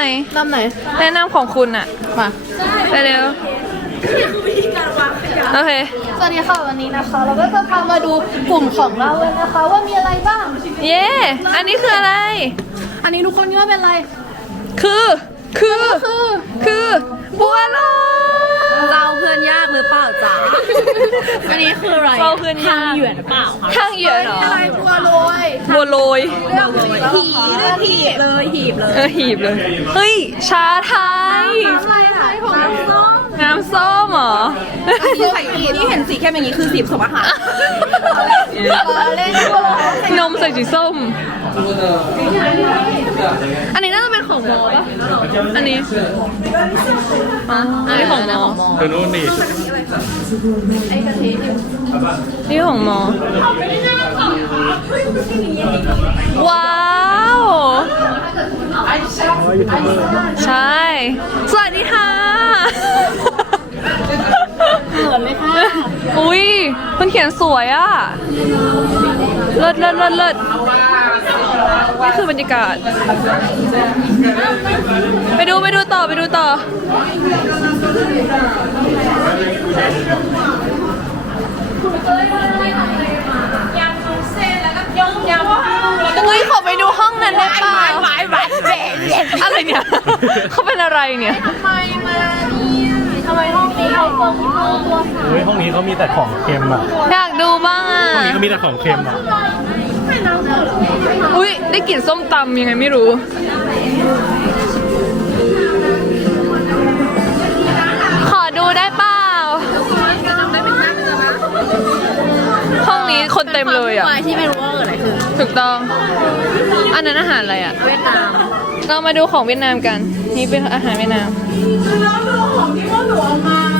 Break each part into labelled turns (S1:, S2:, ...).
S1: นะนำหน่อย
S2: ลำไหน
S1: แนะนำของคุณอะ
S2: มา
S1: ไปเร็วโอเค
S2: สวัสดีค่ะวันนี้นะคะ เราก็จะพามาดูกลุ่มของเราเลยนะคะ ว่ามีอะไรบ้าง
S1: เย้ อันนี้คืออะไร
S2: อันนี้ทุกคนคิดว่าเป็นอะไร
S1: คือ คือ
S2: คือ
S1: คือ บัวลอย
S2: เราเพื่อนยากหรือเปล่าจ๊ะอันนี้คืออะไร
S1: เราเพื่อนยาก
S2: เหยื่อหรือเปล่าคะ
S1: ทางเหยื่อเหรอ
S2: อะไรบัวลอย
S1: บัวลอย
S2: หีเรื่องหีบเลยหีบเลย
S1: เออหีบเลย เฮ้ย ชาไทย
S2: อะไรคะของน้ำส้ม
S1: น้ำส้มเหรอ
S2: ที่ใส่หีบที่เห็นสีแค่อย่างนี้คือสีผสมอาหารเล่นบัวลอย
S1: นมใส่สีส้ม อันนี้น่าจะเป็น ของมอปะอันนี้อ๋ออันนี้ของมอ
S3: ดูนู่นดิ
S1: นี่ของมอ ว้าวใช่ สวัสดีค่ะ
S2: เหมือนไหมคะ
S1: อุ้ยมันเขียนสวยอะ เลิศเลิศเลิศเลิศ นี่คือบรรยากาศ ไปดูไปดูต่อไปดูต่อ อุ้ยขอไปดูห้องนั้นได้เปล่าอะไรเนี่ย เขาเป็นอะไรเนี่ย
S2: ทำไมมาที่ทำไมห้องนี้เขาปิดตัวสาม
S3: เฮ้ยห้องนี้เขามีแต่ของเค็มอะ
S1: อยากดูบ้างอะ
S3: ห้องนี้เขามีแต่ของเค็มอะ
S1: อุ้ยได้กลิ่นส้มตำยังไงไม่รู้ ขอดูได้เปล่าห้องนี้คนเต็มเลยอะ
S2: ฝ่ายที่ไม่รู้ว่าเกิดอะไรขึ้น
S1: ถูกต้อง อันนั้นอาหารอะไรอะ
S2: เวียดนาม
S1: เรามาดูของเวียดนามกัน นี่เป็นอาหารเวียดนามอัน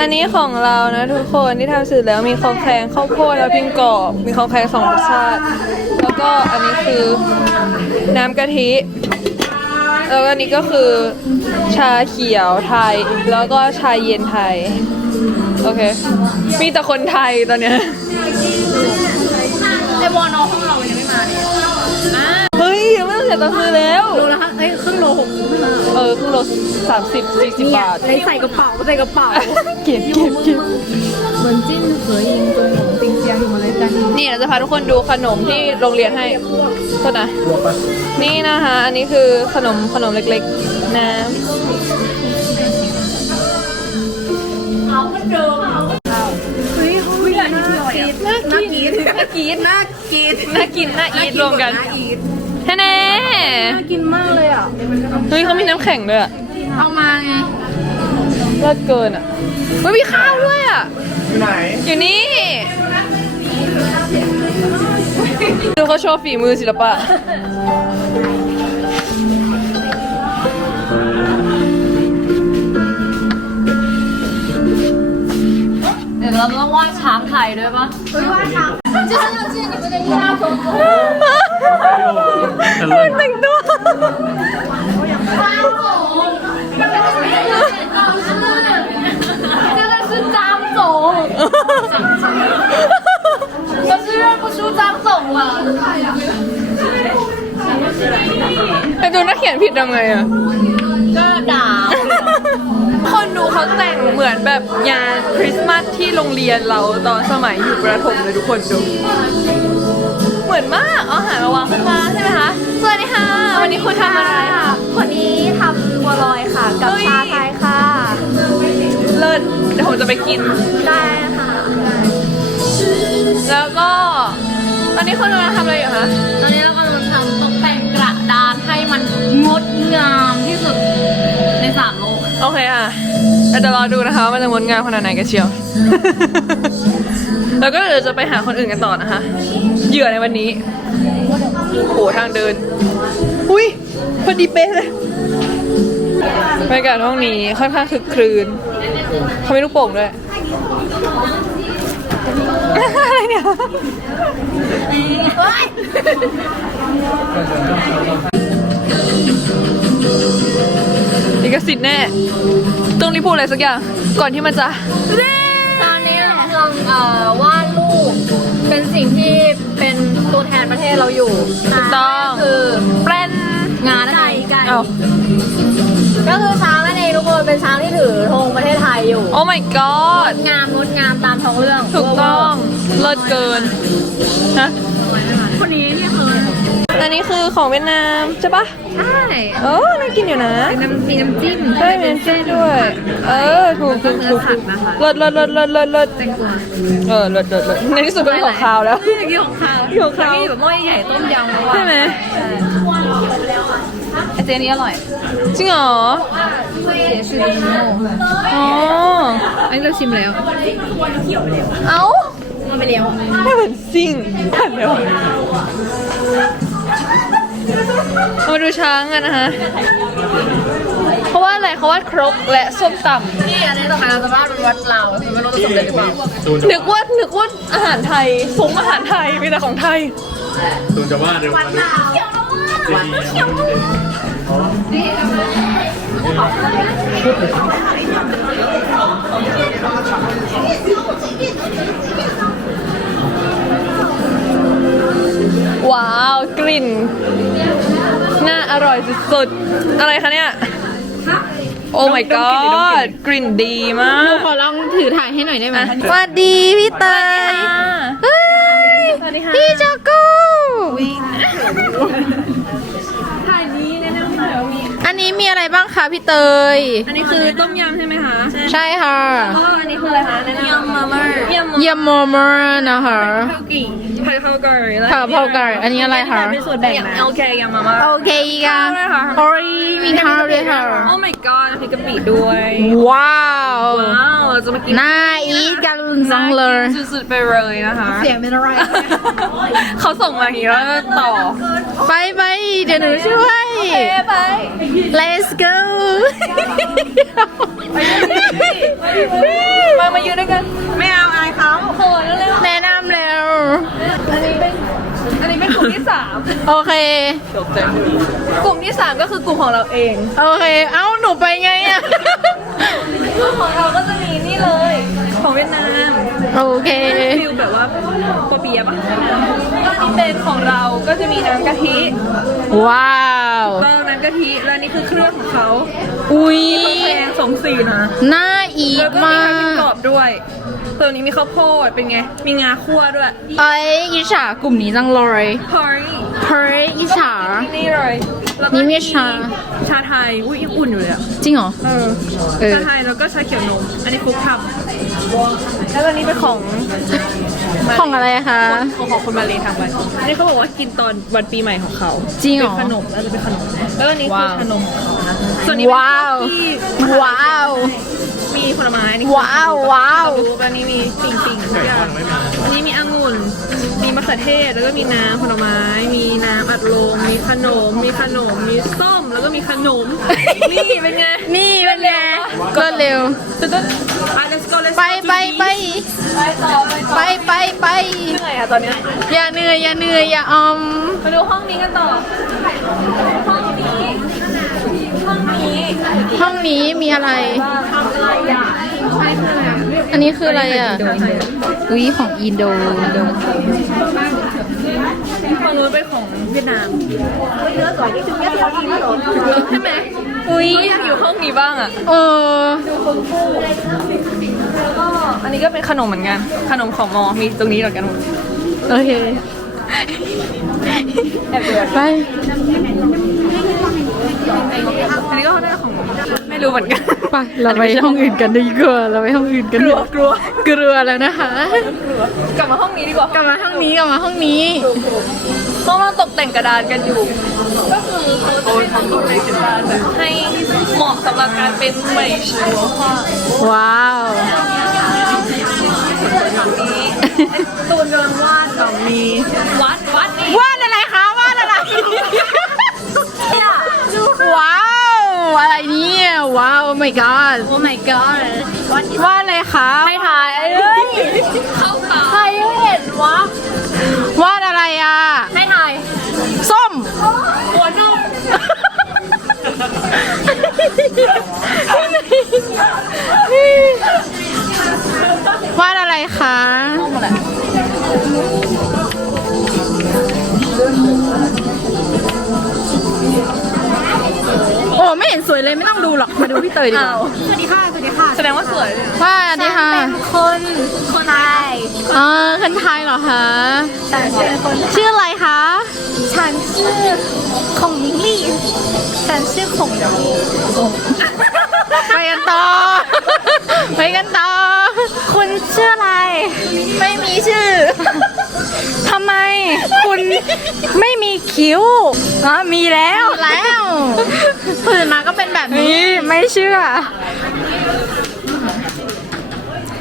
S1: อันนี้ของเรานะทุกคนที่ทำเสร็จแล้วมีข้าวแครงข้าวโพดแล้วพิงกรอบมีข้าวแครงสองรสชาติ แล้วก็อันนี้คือน้ำกะทิ แล้วก็อันนี้ก็คือชาเขียวไทย แล้วก็ชาเย็นไทย โอเค มีแต่คนไทยตอนเนี้ย
S2: ไอวอนอห้องเรายังไม่มาเนี่ย
S1: สียตังค์ซื้อแล้ว
S2: โลละเอ้ยครึ่งโลหกสิบห้า
S1: เออครึ่งโลสามสิบสี่สิบบาท
S2: ใส่ใส่กระเป๋าใส่กระเป๋า
S1: เก็บเก็บเก็บ
S2: เหมือนจิ้นเสือยิงตัวหนงปิงเจียงอยู่มาเลยจัน
S1: นี่เราจะพาทุกคนดูขนมที่โรงเรียนให้โทษนะ นี่นะคะ อันนี้คือขนมขนมเล็กๆน้
S2: เฮ้ยห้องนี้น่ากินน่ากินน่ากินน่ากินำ
S1: น่ากินน่าอีทรวมกัน
S2: น่าอีท
S1: แน่แน่
S2: น่ากินมากเลยอ่ะ
S1: เฮ้ยเขามีน้ำแข็งด้วยอะ
S2: เอามาไง
S1: เลิศเกินอ่ะเฮ้ยมีข้าวด้วยอ่ะ
S3: อยู่ไหน
S1: อยู่นี่ ดูเขาโชว์ฝีมือศิลปะ
S2: เดี๋ยวเราต้องวาดช้างไทยด้วยปะเฮ้ยวาดช้าง就是要见你们的亚洲
S1: แต่งตัว
S2: 这个是张总可是认不出张总了
S1: ไอ้ดูนักเขียนผิดทำไงอ่ะ
S2: ก็ด่า
S1: คนดูเขาแต่งเหมือนแบบงานคริสต์มาสที่โรงเรียนเราตอนสมัยอยู่ประถมเลยทุกคนดู เหมื อนมากเอาอาหารมาวางข้างล่างใช่ไหมคะ สวัสดีค่ะ วันนี้คุณทำอะไรคะ
S2: คนนี้ทำบัวลอยค่ะ กับ
S1: เฮ้ย
S2: ชาไทยค่ะ
S1: เลิศเดี๋ยวผมจะไปกิน
S2: ได้ค่ะ
S1: แล้วก็ ตอนนี้คุณกำลังทำอะไรอยู่คะ
S2: ตอนนี้เรากำลังทำตกแต่งกระดานให้มันงดงามที่สุดในสาม โลก
S1: โอเคค่ะเราจะรอดูนะคะว่ามันจะงดงามขนาดไหนกันเชียว แล้วก็เดี๋ยวจะไปหาคนอื่นกันต่อนะคะ เหยื่อในวันนี้ โหทางเดิน อุ้ยพอดีเป๊ะเลย
S4: บรรยากาศห้องนี้ค่อนข้างคึกครื้นเขาไม่ลูกโป่งด้วย อะไรเนี่ยลิ ขสิทธิ์แน่ตรงนี้พูดอะไรสักอย่าง ก่อนที่มันจะ
S1: ตอนนี้เรากำลังเอ่อวาดรูปเป็นสิ่งที่เป็นตัวแทนประเทศเราอยู่
S4: ถูกต้อง
S1: คือ
S4: แปรน
S1: งานนั่นเอง
S4: เอ้า
S1: ก็คือช้างนั่นเองทุกคนเป็นช้างที่ถือธงประเทศไทยอยู่
S4: โอ้ my
S1: ง
S4: god
S1: ดงามงดงามตามท้องเรื่อง
S4: ถูกต้อง เลิศเกิน ฮะ
S1: คนนี้เนี่ยคื อ
S4: อันนี้คือของเวียดนามใช่ปะ
S1: ใช่
S4: โอ้น่ากินอยู่นะ
S1: น้ำมีน้ำจิ้ม
S4: ใช่มีน้ำจิ้มด้วย เออถูกถูกถูกถูกเลิศเลิศเลิศเลิศเลิศเลิศ
S1: แตงกวา
S4: เออเลิศเลิศเลิศในที่สุดก็เป็นของคาวแล้ว
S1: เมื่อกี้ของข้าว
S4: ของคาว
S1: ที่แบบหม้อใหญ่ต้มยำแล้วอะ
S4: ใช่ไหม
S1: ไอเจนี้อร่อย
S4: จริงเหรอ
S1: เสียชื่อดิโม
S4: อ๋อ
S1: อันนี้เราชิมแล้ว
S4: เอ้า
S1: มันไปแล้ว
S4: ไม่เหมือนซิ่งผ่านแล้ว มาดูช้างกันนะคะเพราะว่าอะไรเขาว่าครกและส้มต
S1: นี่อันนี้ต่อไปเราจะวาดเป็นวัดเราคือไม่รู้จะสำเร็จหรือเปล่า
S3: ตูนำ
S4: นึกว่านึกว่าอาหารไทยซุ้มอาหารไทยมีแต่ของไทย
S3: ตูนจะว่าเร็วกว่านี้ดีๆ
S4: ว้าวกลิ่น น่าอร่อยสุดๆ อะไรคะเนี่ย โอ้ my god กลิ่นดีมาก
S1: ขอลองถือถ่ายให้หน่อยได้ไหม
S4: สวัสดีพี่เตยเฮ้ยพี่จักกู
S1: ถ่ายนี้แนะนำหน่อยว่ามี
S4: อั นนี้มีอะไรบ้างคะพี่เตย
S1: อันนี้คือต้มยำใช่ไหมคะ
S4: ใช่ค่ะ
S1: ก็อันนี้คืออะไรคะแนะนำยำมาม่ายำ
S4: เยี่ยมโมเมอร์นะคะ
S1: ข้าวกิ่งผัดข้าวกอย
S4: ค่ะพาวไก่อันนี้อะไรคะ
S1: เป็นส่วนแบ่งนะโอเคยำมาม่า
S4: โอเคค่ะโอ้ยมีข้าวด้วยค่ะ
S1: โอ้ my god พริกกะปิด้วย
S4: ว้าว
S1: ว้าวเราจะมากิน
S4: น่าอีทกันจังเลย
S1: สุดๆไปเลยนะคะเสียงเป็นอะไร
S4: เขาส่งมาอย่างนี้แล้วก็ต่อไปไปเดี๋ยวหนูช่วย
S1: ไป
S4: let's go มามาอยู่ด้วยกัน
S1: ไม่เอาอายเขาโหดแล้วเร็ว
S4: แนะนำแล้ว
S1: อันนี้เป็นกลุ่มที่สาม
S4: โอเค
S1: กลุ่มที่สามก็คือกลุ่มของเราเอง
S4: โอเค เอ้า หนูไปไงอะ
S1: กลุ่มของเราก็จะมีนี่เลย ของเวียดนาม
S4: โอเค
S1: ฟิลแบบว่าปอเปียะปะก็นี่เป็นของเราก็จะมีน้ำกะทิ
S4: ว้าว
S1: ก็น้ำกะทิแล้วนี่คือเครื่องของเขา
S4: อุ้ย
S1: แพงสองสีนะ
S4: น่าอี
S1: แล้
S4: ท
S1: วก็มี
S4: มา
S1: ข้าวกินกร
S4: ก
S1: อบด้วย ตัวนี้มีข้าวโพดเป็นไง มีงาคั่วด้วย
S4: เอ้ยอิจฉากลุ่มนี้จังเลย
S1: เฮ้ย
S4: เฮ้ยอิจฉา
S1: นี่เลยแล้วก็
S4: นี่มีชา
S1: ชาไทย อุ้ยยังอุ่นอยู่เลยอะ
S4: จริงเหรอ
S1: เออ
S4: เออ
S1: ชาไทยแล้วก็ชาเขียวนม อันนี้ฟุกทำแล้วตอนนี้เป็นของ
S4: ของอะไรคะ
S1: ของของคนมาเลทำไว้อันนี้เขาบอกว่ากินตอนวันปีใหม่ของเขา
S4: จริงเหรอ
S1: เป็นขนมแล้วจะเป็นขนม แล้วอันนี้คือ
S4: ว้าว
S1: ขนมของเขานะส่วนนี้เป็น
S4: ว้าว
S1: ที่
S4: ว้าว
S1: มีผลไม้อันนี้
S4: ว้าวว้าว
S1: รูปอันนี้มีปิ่งปิ่งทุกอย่างอันนี้มีองุ่น มีมะเขือเทศ แล้วก็มีน้ำผลไม้ มีน้ำอัดลม มีขนม มีขนม มีส้ม แล้วก็มีขนม นี่เป็นไง
S4: นี่เป็นไงก็เร็ว
S1: ตึ๊ดตึ๊ดไป let's go let's go
S4: ไปไปไป
S1: ไปต่อไปต่อ
S4: ไปไปไป
S1: เหนื่อยอะตอนเนี้ย
S4: อย่าเหนื่อยอย่าเหนื่อยอย่าออม
S1: มาดูห้องนี้กันต่อห้องนี้ห้องนี้
S4: ห้องนี้มีอะไร
S1: ทำอะไรอะใช่คืออะไร
S4: อันนี้คืออะไรอะอุ้ยของอินโดอินโด
S1: ฝั่งนู้นเป็นของเวียดนามใช่ไหม
S4: อุ้ย
S1: อยากอยู่ห้องนี้บ้างอะ
S4: เออ
S1: แล้วก็อันนี้ก็เป็นขนมเหมือนกัน ขนมของมอ มีตรงนี้เหมือนกันหมด
S4: โอเค
S1: แอบเดือด
S4: ไป
S1: อันนี้ก็ได้ของไม่รู้เหมือนกัน
S4: ไปเราไปห้องอื่นกันดีกว่าเราไปห้องอื่นกัน
S1: กลัวกลัว
S4: กลัวแล้วนะคะ
S1: กลับมาห้องนี้ดีกว่า
S4: กลับมาห้องนี้กลับมาห้องนี้
S1: ห้องเราตกแต่งกระดานกันอยู่ ก็คือเขาจะเป็นตกแต่งกระดานแบบให้เหมาะสำหรับการเป็นเหมยชัวค่ะ
S4: ว้าว
S1: นี้ตูนกำลังวาดกับมีวัดวัดนี่
S4: วาด วาดอะไรว้าว อะไรเนี่ย my god
S2: Oh my god
S4: ว่าอะไรคะ
S2: ให้ถ่ายเอ้ยเข้าตาใครเห็นวะ
S4: วาดอะไรอะ
S2: ให้ถ่าย
S4: ส้ม
S2: หัวนม
S4: วาดอะไรคะ ยเลยไม่ต้องดูหรอกมาดูพี่เตยดีกว่า
S2: สวัสดีค่ะ สวัสดีค่ะ แสดงว่าสวยเลยส
S4: วัสดีค่ะเป็น
S2: คนคนไทยเอ
S4: อคนไทยเหรอคะ
S2: แต่ชื่อคน
S4: ชื่ออะไรคะ
S2: ฉันชื่อคงมิงลี่ฉันชื่อคงมิงลี่
S4: ไปกันต่อไปกันต่อ
S2: คุณชื่ออะไร ไม่มีชื่อ
S4: ทำไม คุณไม่มีคิ้วอ๋อมีแล้วแล้วตื่นมาก็เป็นแบบนี้ไม่เชื่อ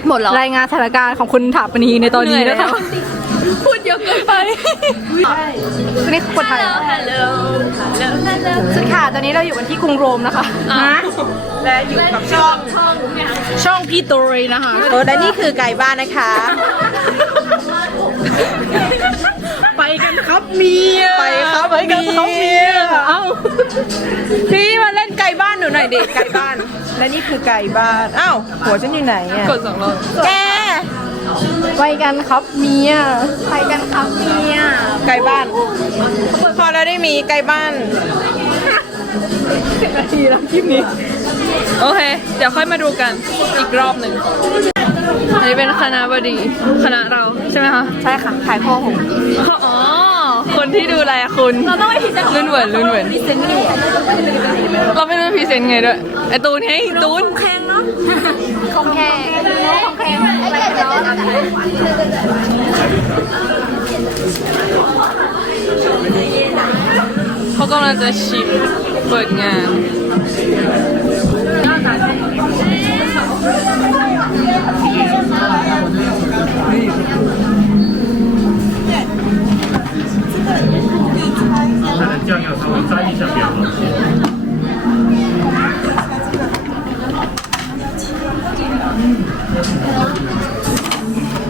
S2: หมดแล้ว
S4: รายงานสถานการณ์ของคุณถาปนีในตอนนี้นะคะ
S2: พูดเยอะเกินไป
S4: นี่คือคนไทย
S2: ฮัลโหลฮัลโหลฮัลโหล
S4: สุดค่ะ ตอนนี้เราอยู่กันที่กรุงโรมนะคะ
S2: และอยู่กับช่องช่อง
S4: ช่องพี่โตยนะคะ
S5: โอ้และนี่คือไก่บ้านนะคะ
S4: ไปกันครับเมีย
S5: ไปครับ
S4: ไปกันครับเมียเอ้า
S5: พี่มาเล่นไก่บ้านหนูหน่อยเด็กไก่บ้าน และนี่คือไก่บ้านอ้าวหัวฉันอยู่ไหนอะ
S1: กดสองรอบ
S5: แก
S4: ไปกันครับเมีย
S2: ไปกันครับเมีย
S5: ไก่บ้านพอแล้วได้มีไก่บ้าน
S1: โอเค เดี๋ยวค่อยมาดูกันอีกรอบหนึ่ง อันนี้เป็นคณะบดีคณะเราใช่ไหมคะ
S5: ใช่ค่ะขายพ่อผม
S1: อ๋อคนที่ดูแลคุณ
S2: เราต้องไปพิจารณา
S1: รุ่นเหวินรุ่นเหวิน
S2: พิเศษนี่
S1: เราไม่รู้จะพรีเซนต์ไงด้วยไอตูนไงตูน
S2: แข่งเนาะของแข่งของแข่งไอ้เด็กร้อน
S1: เขากำลังจะชิมเปิดงาน
S3: 酱要稍微沾一下比较好吃。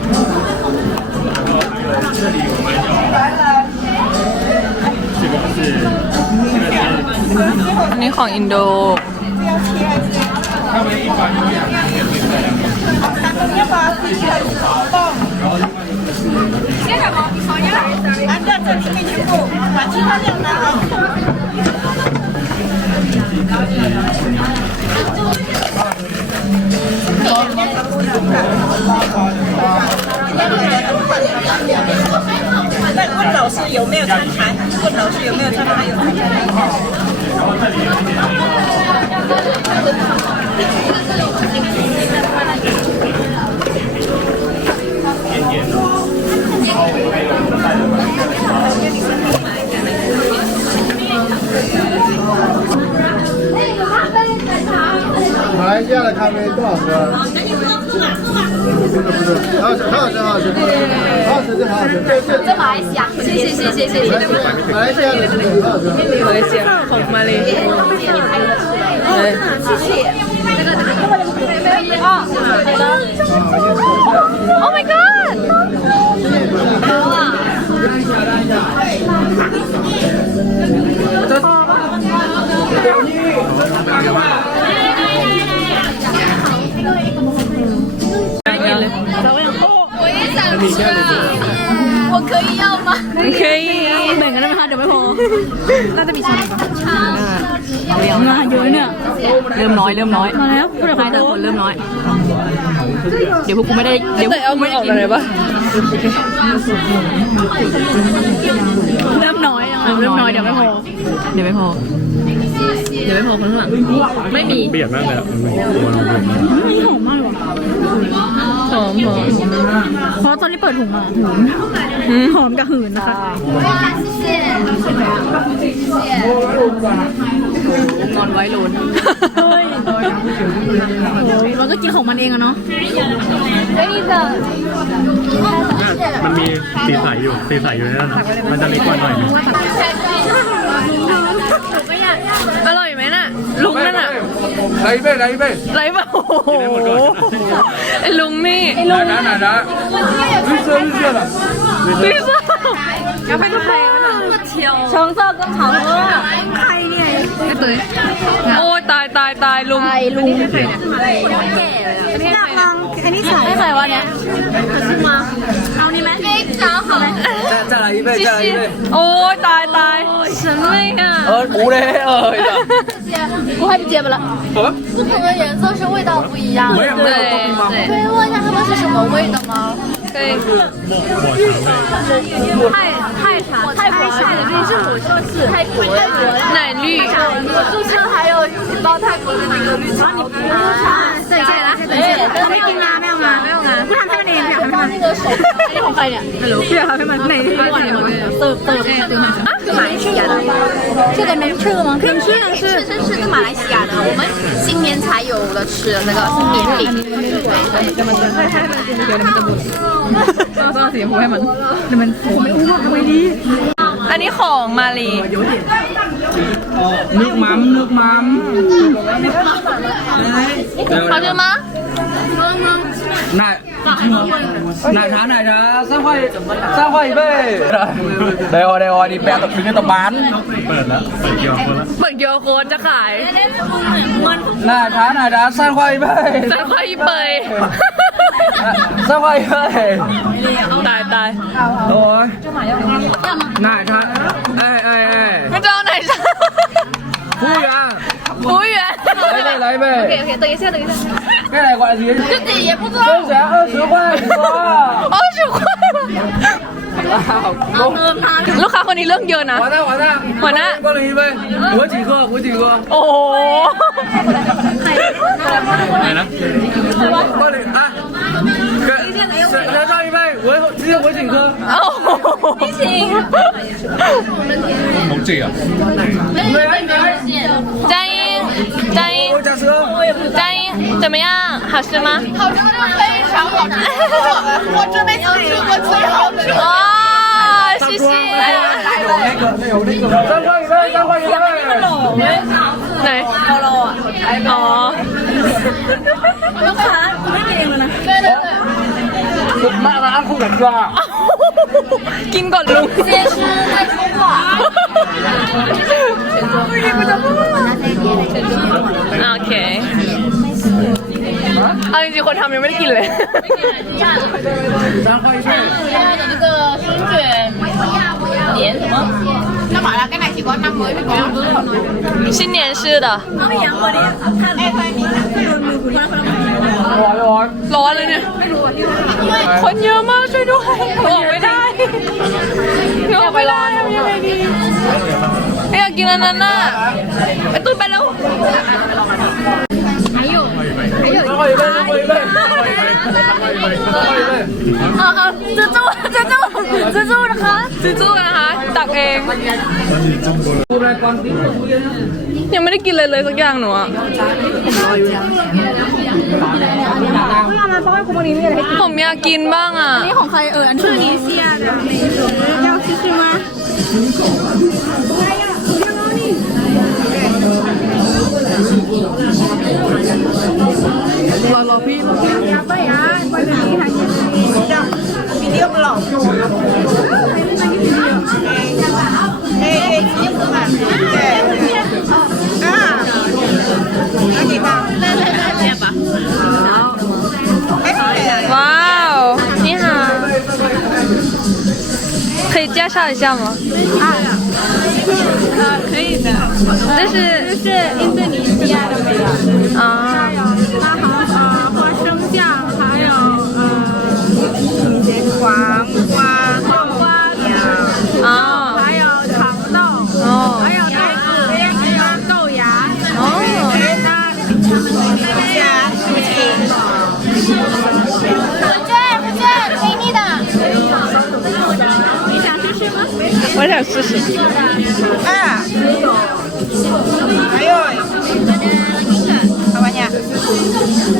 S3: 然后还有这里我们要，这个是，
S1: 你好，印度。
S3: 他们一般有两个，两个。然
S5: 后。问老师有没有参团？问老师有没有参团？有参团。
S6: 马来西亚的咖啡多好喝啊！好吃，好吃，好吃，好吃，真好吃！对对，在
S2: 马来西亚，谢谢谢谢谢谢。
S6: 马来西亚的咖啡好吃。
S1: 马来西亚，好马来西亚。哎，谢谢。那个，啊，好了。
S2: Oh my god！我也想吃我可以要吗？
S1: 可以。 เค
S4: แบ่งกันได้ไหมคะเดี๋ยวไม่พอ น่าจะมีชาเงาเยอะเนี่ย เริ่มน้อยเริ่มน้อยมาแล้วผู้ใดแต่คนเริ่มน้อย เดี๋ยวพวกกูไม่ได้เดี๋ยวพว
S1: แต่
S4: ก
S1: เอา
S4: กู
S1: มื
S4: ไม่
S1: ออ
S4: ได้
S1: อก
S4: กิน
S1: มาเลยปะ
S4: เริ่มน้อยอะเริ่มน้อยเดี๋ยวไม่พอ เดี๋ยวไม่พอ เดี๋ยวไม่พอคนข้างหลัง ไม่มี
S3: เบียดมากเลยอะมันมันมัน
S4: นี่หอมมากเลยว่ะ
S1: หอมหอม
S4: เพราะตอนที่เปิดถุงมาหืนหอมกับหืนนะคะนอนไว้โลนเฮ้ยมันก็กินของมันเองอะเนาะ
S3: มันมีสีใสอยู่สีใสอยู่ในนั้นนะมันจะเล็กกว่าหน่อยนึง
S1: อร่อยมน่ะ ลุงนั่นอะ
S6: 来一杯，来一杯。
S1: ไรแบบโอ้โหไอ้ลุงนี่
S6: 来拿拿拿，绿色绿色的。
S1: พี่ซ่า
S7: 要被ใครวะน่ะ
S4: 橙色更好喝。
S7: ไม่ตื่น
S1: โอ้ยตายตายตายลุง
S4: ลุงไม่ใส่วะเนี่ย
S6: 再来一杯，再来一杯。
S1: โอ้ยตายตายฉันไม่อ่ะ
S6: 呃，鼓嘞，呃，
S4: 我还不接不了
S2: 不同的颜色是味道不一样的。
S6: 我也没有动吗？
S2: 可以问一下他们是什么味的吗？
S1: 可以
S2: 泰茶，泰国的，这是我上次泰国的。
S1: 奶绿
S2: 我注册还有一包泰国的那个绿茶。
S4: 对对啦他ไม่กินมาไม่เ ของใครเนี่ยฮัลโหลพี่อยากทำให้มันไหนที่ก่อนเนี่ยเติบเติบ是马来西亚的这个能吃的吗能吃能吃
S2: 是是是马来西亚的，我们新年才有的吃的那个是年饼。
S7: ต้องเอาสีชมพูให้มันเดี๋ยวมันโผล่ไม่อ้วกทำไมดี
S1: อันนี้ของมาลี
S6: นึกมัม
S1: นึกมั
S6: มเขาชื่อมาหน้าหน้าช้าไหนช้านะสร้างไฟสร้างไฟ
S3: เบ้
S6: ไดออไดออดีแปะตะพิงตะบาน
S3: เปิดแล้วเปิดเกียวโคแล้ว
S1: เปิดเกียวโคนจะขาย
S6: หน้าช้าไหน
S1: ช้านะสร้าไฟเบ้ส
S6: ร้าไฟ
S1: เบ้ สบายเลยตาย
S6: ตายโอ้ย
S1: หนายครับเอ้
S6: ยเอ้ยเอ้ยไ
S1: ม่เจ้าไหนจ้า
S6: พูดอะ
S1: 服务员
S6: 来一杯来一杯
S2: OK，等一下，等一下，
S6: 这来管几
S2: 自己也不知道。
S6: 收钱二十块你说
S1: 二十块ลูกค้าคนนี้เรื่องเยอะนะ
S6: 完蛋完蛋
S1: 完蛋
S6: 过来一杯我几个我几个
S1: โอ้โห
S3: อะไรนะ
S6: 过来啊给来上一杯我直接我几个
S1: โ 龙！
S6: 英，嘉英，
S1: 嘉英，怎么样？好吃吗？
S2: 好吃，非常好吃！我这辈子吃过最好吃的。
S1: 哇，谢谢！
S6: 来个，来个，三个，三
S1: 块一个。够了，
S4: 我也要吃。够了，我太饱。哈哈哈哈哈！妈，你没电
S2: 了呢。哦。
S6: 妈，我按。
S1: กินก่อนลุง
S2: 先是在说话。
S1: โอเคเอาจริงๆคนทำยังไม่ได้กินเลย
S6: 三块一杯
S2: 现在的那个春卷年什么？干嘛呀？跟奶昔瓜那么那个。
S1: 新年吃的
S4: เขา ไม่ยังวันนี้ท่านคนละคนละ
S6: ร้อยร้อย
S1: ร้อนเลยเนี่ย คนเยอะมากช่วยด้วยออกไม่ได้ออกไม่ได้ทำยังไงดีไม่อยากกินอันนั้นน่ะไอตุ้นไปแล้ว
S6: 三块一杯三块一杯 เอ
S4: อเอจูจูจูจูจูจูนะคะ
S1: จูจูนะคะตักเองยังไม่ได้กินเลยเลยสักอย่างหนูอะผมอยากกินบ้างอะ
S4: นี่ของใครเอออันนี้นีเซียนะเจ้าคิคิมะใครอะเจ้านี่
S5: 《》。
S1: 哇哦，你好。可以介绍一下吗？
S7: 啊。以的，
S1: 这是
S7: 是印度尼西亚的美食，
S1: 啊，
S7: 它好呃花生酱，还有呃黄瓜、黄瓜条，
S1: 啊，
S7: 还有长豆，
S1: 哦
S7: 还有带子，还有豆芽。
S1: 哦，
S2: 回卷回卷，给你的。
S7: 你想试试吗？
S1: 我想试试。
S5: 啊，Ayo. Apanya?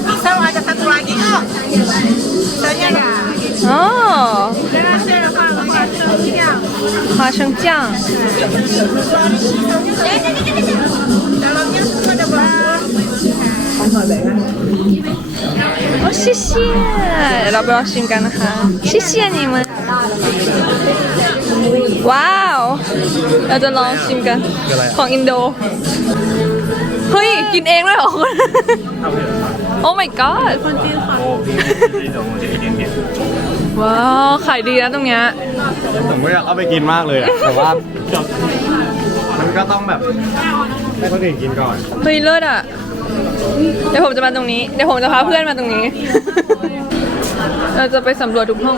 S5: Pisau ada satu lagi
S7: kok. Pisaunya ada. Oh. Pasang jang.
S1: Dalamnya semua ada bawang. 哦，谢谢，老不要心干了哈，谢谢你们。 ว้าว เราจะลองชิมกันของอินโด เฮ้ย กินเองด้วยเหรอโอ้ my god
S3: โอ้พี่นี่ตรงจะกินเนี่ย
S1: ว้าวขายดีนะตรงเนี้ย
S3: ผมก็อยากเอาไปกินมากเลยอะแต่ว่า มันก็ต้องแบบให้คนอื่นกินก่อน
S1: เฮ้ยเลิศอะ เดี๋ยวผมจะมาตรงนี้ เดี๋ยวผมจะพาเพื่อนมาตรงนี้ เราจะไปสำรวจทุกห้อง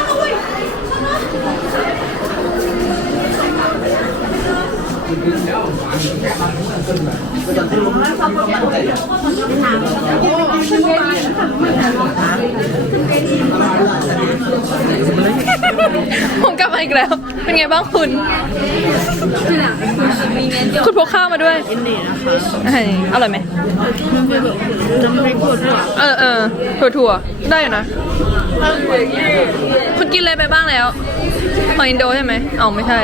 S1: ผมกลับมาอีกแล้ว เป็นไงบ้างคุณ คุณพกข้าวมาด้วยอาหารอร่อยไหมเออเออถั่วถั่วได้อยู่นะ คุณกินอะไรไปบ้างแล้วของอินโดใช่ไหมอ๋อไม่ใช่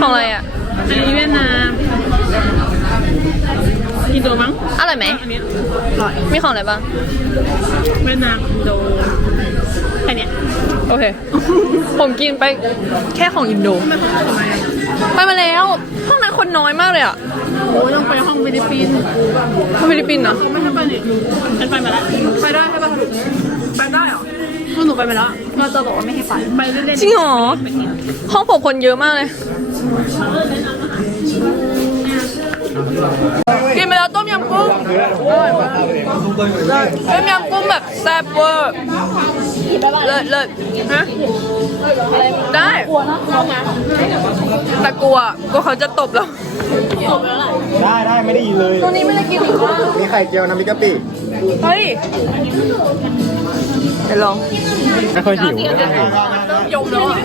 S1: ของอะไรอะ
S2: อันนี้เวียดนามอินโดมั้ง
S1: อร่อยไหม
S2: อันเนี้ย
S1: มีของอะไรบ้าง
S2: เวียดนามอินโดแค่เนี้ย
S1: โอเค ผมกินไปแค่ของอินโดไปมาแล้ว ห้องนั้นคนน้อยมากเลยอะ
S2: โอ้ยต้องไปห้องฟิลิปปินส์
S1: ฟิลิปปินส์เนาะ
S2: เขาไม่ให้ไปนี่ฉันไปมาแล้วไปได้ใช่ปะไปได้เหรอพวกหนูไปมาแล้วเราจะบอกว่าไม่ให้ไปไปเล่นๆ
S1: จริงเหรอห้องผมคนเยอะมากเลย กินไปแล้วต้มยำกุ้งอร่อยมากต้มยำกุ้งแบบแซ่บเวอร์เลิศเลิศฮะได้แต่กลัวกลัวเขาจะตบเรา
S3: ได้ได้ไม่ได้ยินเลย
S1: ตรงนี้ไม่ได้กินหรือว่า
S3: มีไข่เจียวน้ำพริกกะปิ
S1: เฮ้ยไปลอง
S3: ไม่ค่อยหิว
S1: มแล้วอะ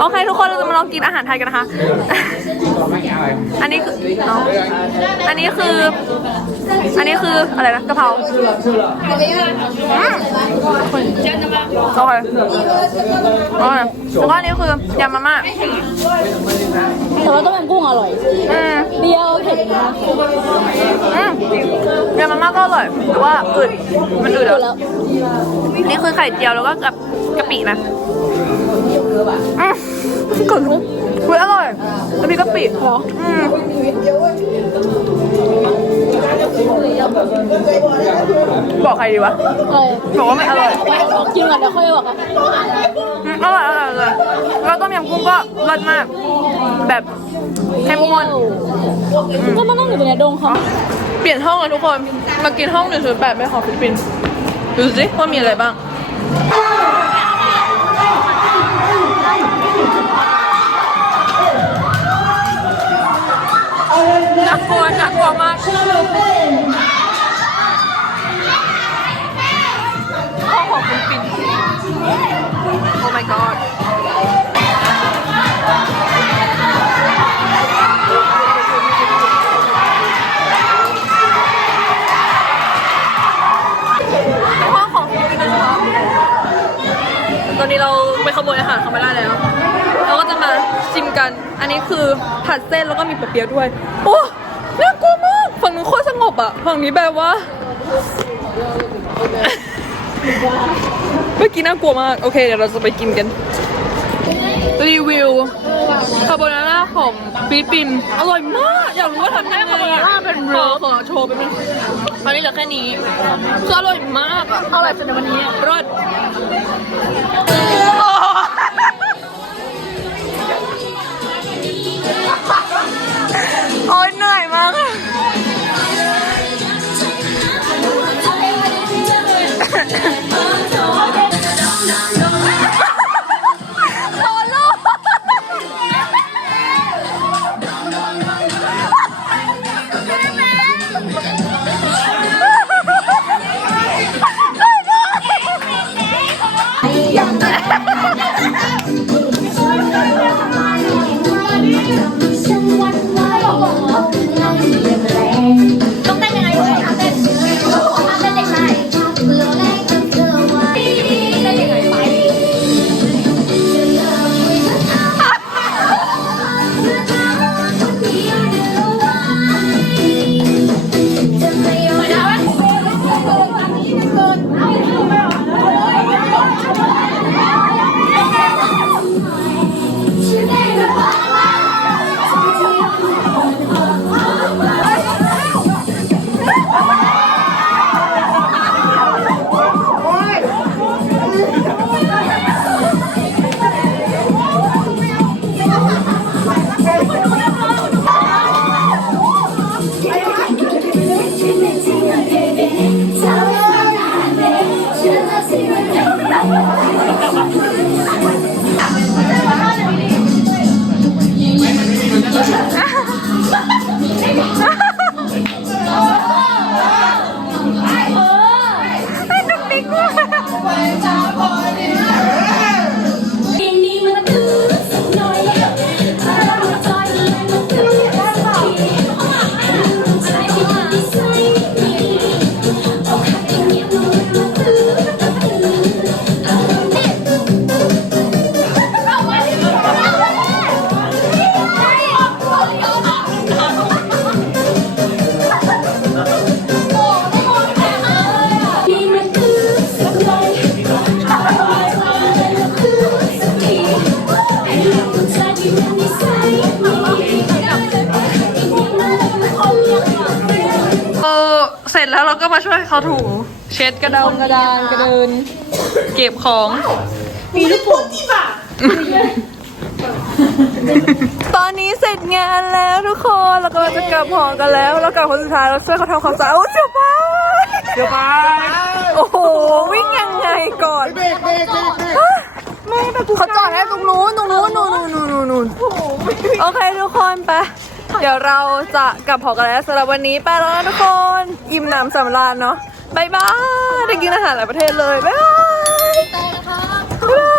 S1: โอเคทุกคนเราจะมาลองกินอาหารไทยกันนะคะ อันนี้คือเอาอันนี้คือ อันนี้คืออะไรนะกะเพราอืมโอเคโอเคแล้วก็อันนี้คือยำมาม่า
S4: แต่ว่าต้มยำกุ้งอร่อย
S1: อืม
S4: เปรี้ยวเผ็ดมาก
S1: อืมยำมาม่าก็อร่อยแต่ว่าอืดมันอืด
S4: ดู
S1: อะ
S4: แล้ว
S1: นี่คือไข่เจียวแล้วก็กับกะปินะอืมกดทุกคุยอร่อยแล้วมีกะปิเหรออืมบอกใครดีวะ
S4: เออ
S1: บอกว่าไม่อร่อย
S4: กินก่อนเดี๋ยวค่อยบอกอะ
S1: อืมอร่อยอร่อยอร่อยแล้วต้มยำกุ้งก็รสมาก แบบเข้มข้น
S4: ก็มานั่งอยู่ในดงเขา
S1: เปลี่ยนห้องเลยทุกคน มากินห้องหนึ่งศูนย์แปดไม่ของฟิลิปปินส์ดูสิว่ามีอะไรบ้าง น่ากลัวน่ากลัวมากห้องของฟิลิปปินส์ Oh my god ห้องของฟิลิปปินส์นะคะตอนนี้เราไปขโมยอาหารเขาไม่ได้แล้ว เราก็จะมาชิมกัน อันนี้คือผัดเส้นแล้วก็มีปะเปี๊ยะด้วย โอ้ งนู้นโคตรสงบอะฝั่งนี้แบบว่า เมื่อกี้น่ากลัวมาก โอเค เดี๋ยวเราจะไปกินกัน รีวิวคาโบนาร่าของฟิลิปปินส์อร่อยมาก อยากรู้ว่าทำยังไงอะเป็นขอขอโชว์ไปบนึงตอนนี้เหลือแค่นี้คืออร่อยมากอะอร่อยจนในวันนี้รสโอ้ยเหนื่อยมาก เก็บของ มีลูกโป่งที่บ่าตอนนี้เสร็จงานแล้วทุกคนเราก็จะกลับหอกันแล้ว เรากลับคนสุดท้ายเราช่วยเขาทำความสะอาดโอ้เสียวไปเสียวไปโอ้โหวิ่งยังไงก่อนไม่แบบเขาจอดให้ตรงนู้นตรงนู้นนู่นนู่นนู่นนู่นโอเคทุกคนไปเดี๋ยวเราจะกลับหอกันแล้วสำหรับวันนี้ไปแล้วนะทุกคน อิ่มหนำสำราญเนาะบายบายได้กินอาหารหลายประเทศเลยบ๊ายบาย บ๊ายบาย